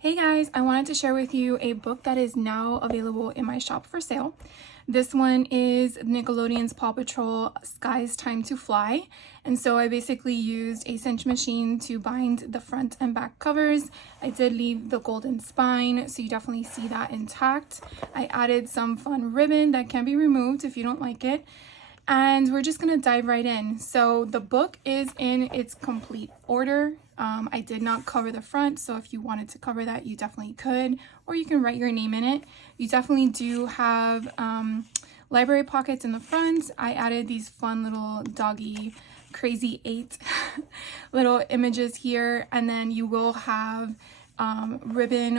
Hey guys, I wanted to share with you a book that is now available in my shop for sale. This one is Nickelodeon's Paw Patrol, Skye's Time to Fly. And so I basically used a cinch machine to bind the front and back covers. I did leave the golden spine, so you definitely see that intact. I added some fun ribbon that can be removed if you don't like it. And we're just gonna dive right in. So the book is in its complete order. I did not cover the front, so if you wanted to cover that, you definitely could, or you can write your name in it. You definitely do have library pockets in the front. I added these fun little doggy crazy 8 little images here, and then you will have ribbon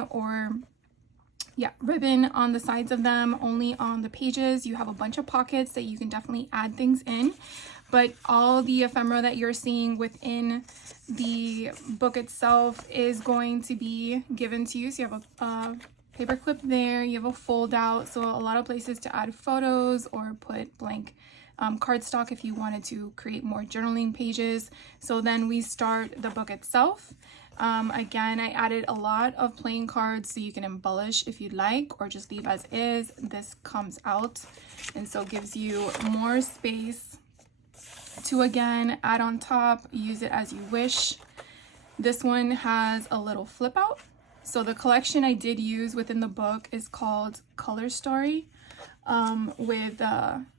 on the sides of them, only on the pages. You have a bunch of pockets that you can definitely add things in, but all the ephemera that you're seeing within the book itself is going to be given to you. So you have a paper clip there, you have a fold out, so a lot of places to add photos or put blank cardstock if you wanted to create more journaling pages. So then we start the book itself. Again, I added a lot of playing cards so you can embellish if you'd like, or just leave as is. This comes out and so gives you more space to, again, add on top, use it as you wish. This one has a little flip out. So the collection I did use within the book is called Color Story with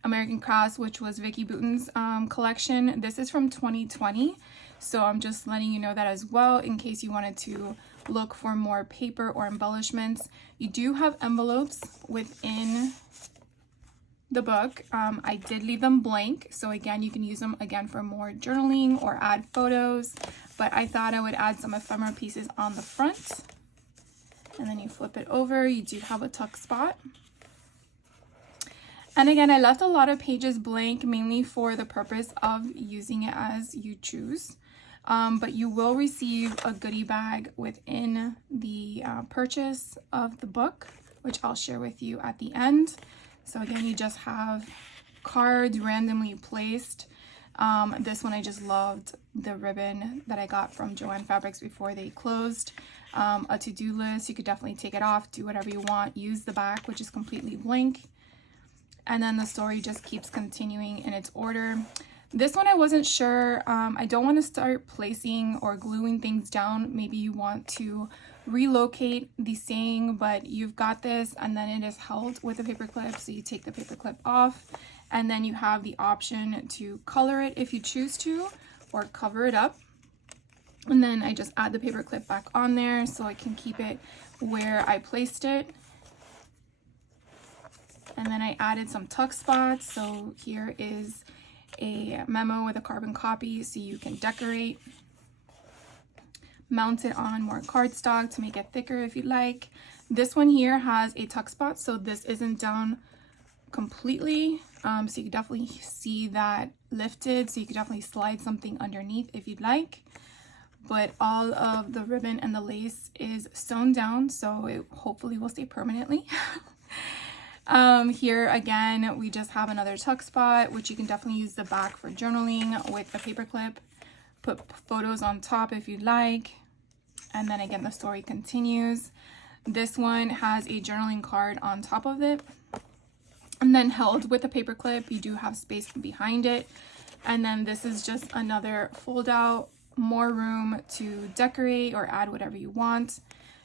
American Crafts, which was Vicky Bouton's collection. This is from 2020. So I'm just letting you know that as well, in case you wanted to look for more paper or embellishments. You do have envelopes within the book. I did leave them blank, so again, you can use them again for more journaling or add photos, but I thought I would add some ephemera pieces on the front. And then you flip it over, you do have a tuck spot. And again, I left a lot of pages blank, mainly for the purpose of using it as you choose. But you will receive a goodie bag within the purchase of the book, which I'll share with you at the end. So again, you just have cards randomly placed. This one, I just loved the ribbon that I got from Joann Fabrics before they closed. A to-do list, you could definitely take it off, do whatever you want, use the back, which is completely blank. And then the story just keeps continuing in its order. This one I wasn't sure. I don't want to start placing or gluing things down. Maybe you want to relocate the saying, but you've got this, and then it is held with a paper clip. So you take the paper clip off, and then you have the option to color it if you choose to, or cover it up. And then I just add the paper clip back on there so I can keep it where I placed it. And then I added some tuck spots. So here is a memo with a carbon copy so you can decorate. Mount it on more cardstock to make it thicker if you'd like. This one here has a tuck spot, so this isn't down completely. So you can definitely see that lifted, so you could definitely slide something underneath if you'd like. But all of the ribbon and the lace is sewn down, so it hopefully will stay permanently. Here again, we just have another tuck spot, which you can definitely use the back for journaling with a paper clip. Put photos on top if you'd like. And then again, the story continues. This one has a journaling card on top of it. And then held with a paper clip, you do have space behind it. And then this is just another fold out, more room to decorate or add whatever you want.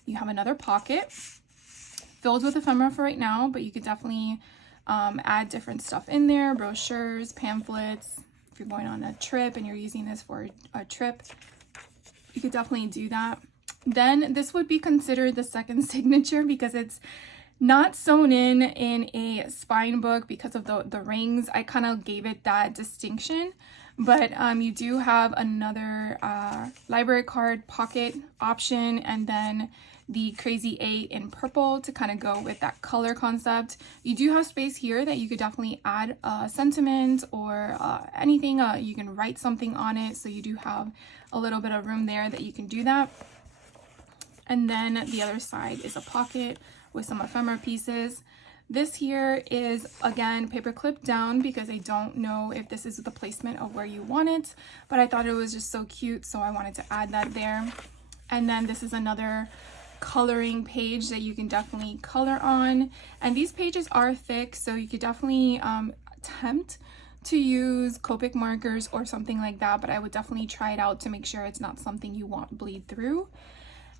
You have another pocket filled with ephemera for right now, but you could definitely add different stuff in there, brochures, pamphlets. If you're going on a trip and you're using this for a trip, you could definitely do that. Then this would be considered the second signature because it's not sewn in a spine book because of the rings. I kind of gave it that distinction, but you do have another library card pocket option, and then the crazy 8 in purple to kind of go with that color concept. You do have space here that you could definitely add a sentiment or anything. You can write something on it, so you do have a little bit of room there that you can do that. And then the other side is a pocket with some ephemera pieces. This here is, again, paper clip down because I don't know if this is the placement of where you want it, but I thought it was just so cute, so I wanted to add that there. And then this is another coloring page that you can definitely color on. And these pages are thick, so you could definitely attempt to use Copic markers or something like that, but I would definitely try it out to make sure it's not something you want bleed through.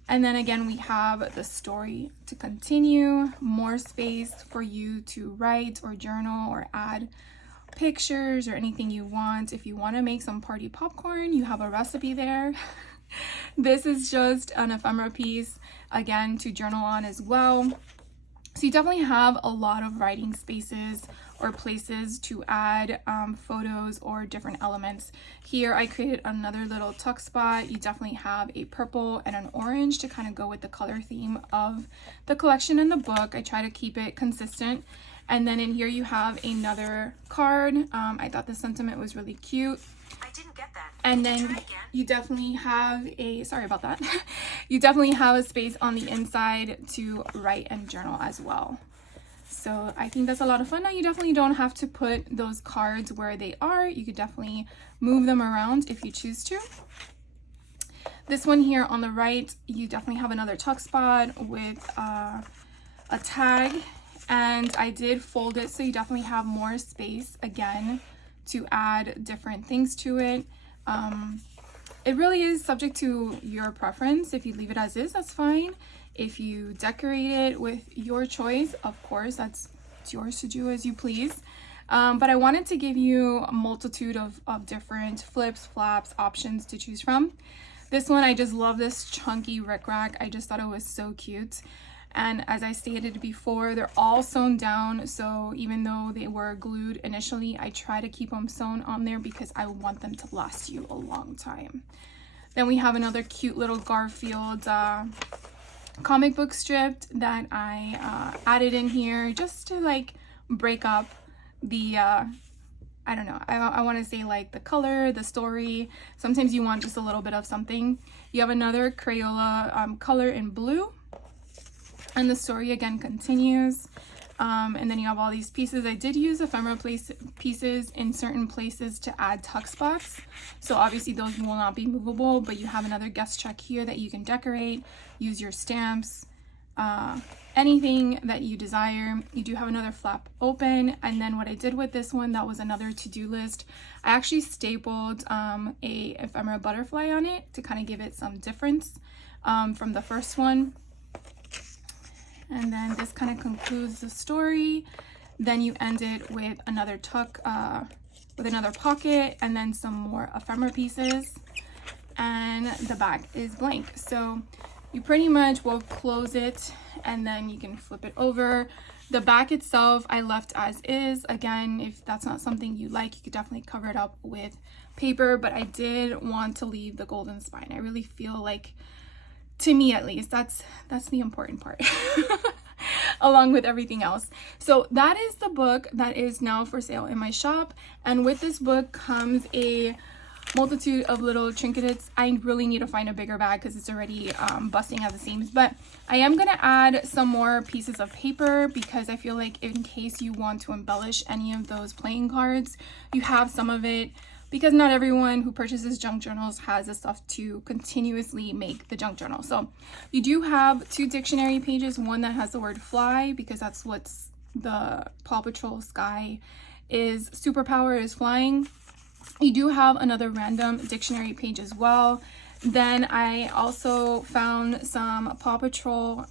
And then again, we have the story to continue, more space for you to write or journal or add pictures or anything you want. If you want to make some party popcorn, you have a recipe there. This is just an ephemera piece, again, to journal on as well. So you definitely have a lot of writing spaces or places to add photos or different elements. Here I created another little tuck spot. You definitely have a purple and an orange to kind of go with the color theme of the collection in the book. I try to keep it consistent. And then in here you have another card. I thought the sentiment was really cute. I didn't get that. And then you definitely have a, sorry about that. You definitely have a space on the inside to write and journal as well. So I think that's a lot of fun. Now you definitely don't have to put those cards where they are. You could definitely move them around if you choose to. This one here on the right, you definitely have another tuck spot with a tag, and I did fold it so you definitely have more space again to add different things to it. It really is subject to your preference. If you leave it as is, that's fine. If you decorate it with your choice, of course, it's yours to do as you please. But I wanted to give you a multitude of different flips, flaps, options to choose from. This one, I just love this chunky rickrack. I just thought it was so cute. And as I stated before, they're all sewn down. So even though they were glued initially, I try to keep them sewn on there because I want them to last you a long time. Then we have another cute little Garfield comic book strip that I added in here just to like break up the I don't know, I want to say like the color, the story. Sometimes you want just a little bit of something. You have another Crayola color in blue, and the story again continues. And then you have all these pieces. I did use ephemera pieces in certain places to add tuck spots. So obviously those will not be movable, but you have another guest check here that you can decorate, use your stamps, anything that you desire. You do have another flap open. And then what I did with this one, that was another to-do list. I actually stapled a ephemera butterfly on it to kind of give it some difference from the first one. And then this kind of concludes the story. Then you end it with another tuck, with another pocket, and then some more ephemera pieces. And the back is blank. So you pretty much will close it, and then you can flip it over. The back itself, I left as is. Again, if that's not something you like, you could definitely cover it up with paper, but I did want to leave the golden spine. I really feel like, to me at least, that's the important part along with everything else. So that is the book that is now for sale in my shop, and with this book comes a multitude of little trinkets. I really need to find a bigger bag because it's already busting at the seams, but I am going to add some more pieces of paper because I feel like in case you want to embellish any of those playing cards, you have some of it, because not everyone who purchases junk journals has the stuff to continuously make the junk journal. So you do have 2 dictionary pages, one that has the word fly because that's what's the Paw Patrol Skye is superpower, is flying. You do have another random dictionary page as well. Then I also found some Paw Patrol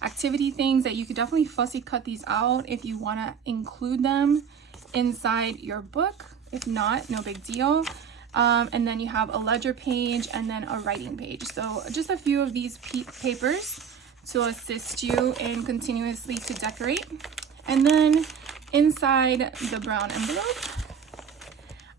activity things that you could definitely fussy cut these out if you want to include them inside your book. If not, no big deal. And then you have a ledger page and then a writing page. So just a few of these papers to assist you in continuously to decorate. And then inside the brown envelope,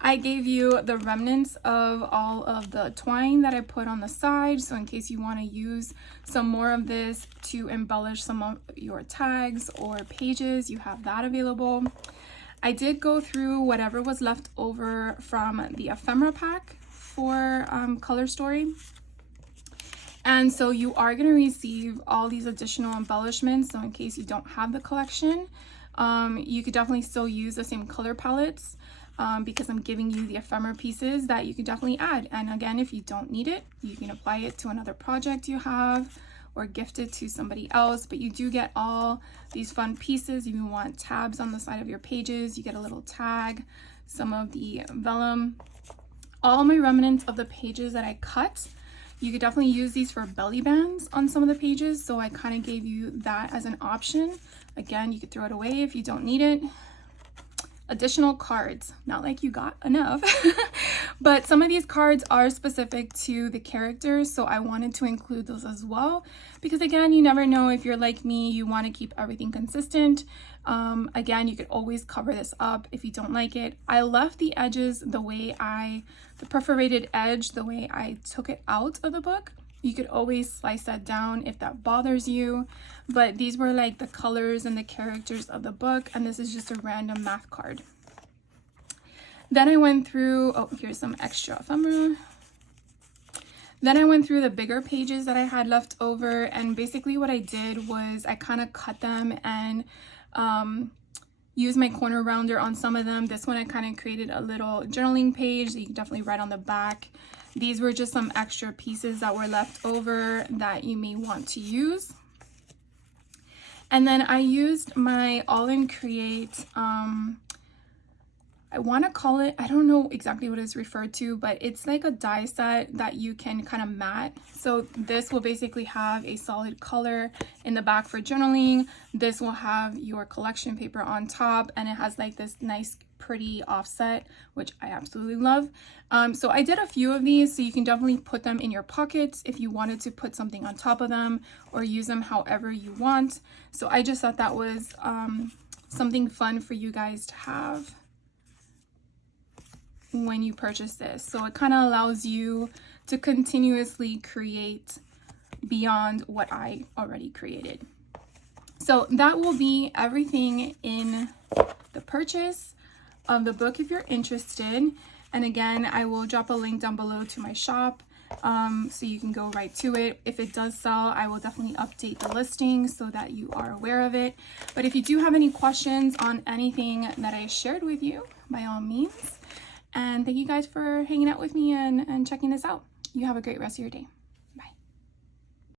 I gave you the remnants of all of the twine that I put on the side. So in case you want to use some more of this to embellish some of your tags or pages, you have that available. I did go through whatever was left over from the ephemera pack for Color Story. And so you are going to receive all these additional embellishments. So in case you don't have the collection, you could definitely still use the same color palettes because I'm giving you the ephemera pieces that you could definitely add. And again, if you don't need it, you can apply it to another project you have or gift it to somebody else. But you do get all these fun pieces. If you want tabs on the side of your pages, you get a little tag, some of the vellum. All my remnants of the pages that I cut, you could definitely use these for belly bands on some of the pages. So I kind of gave you that as an option. Again, you could throw it away if you don't need it. Additional cards, not like you got enough, but some of these cards are specific to the characters, so I wanted to include those as well, because again, you never know. If you're like me, you want to keep everything consistent. Again, you could always cover this up if you don't like it. I left the edges the perforated edge, the way I took it out of the book. You could always slice that down if that bothers you, but these were like the colors and the characters of the book, and this is just a random math card. Then I went through, oh, here's some extra ephemera. Then I went through the bigger pages that I had left over, and basically what I did was I kind of cut them and used my corner rounder on some of them. This one I kind of created a little journaling page that you can definitely write on the back. These were just some extra pieces that were left over that you may want to use. And then I used my All in Create, I want to call it, I don't know exactly what it's referred to, but it's like a die set that you can kind of mat. So this will basically have a solid color in the back for journaling. This will have your collection paper on top, and it has like this nice pretty offset, which I absolutely love. So I did a few of these, so you can definitely put them in your pockets if you wanted to put something on top of them or use them however you want. So I just thought that was something fun for you guys to have when you purchase this. So it kind of allows you to continuously create beyond what I already created. So that will be everything in the purchase of the book if you're interested. And again, I will drop a link down below to my shop, so you can go right to it. If it does sell, I will definitely update the listing so that you are aware of it. But if you do have any questions on anything that I shared with you, by all means. And thank you guys for hanging out with me and checking this out. You have a great rest of your day.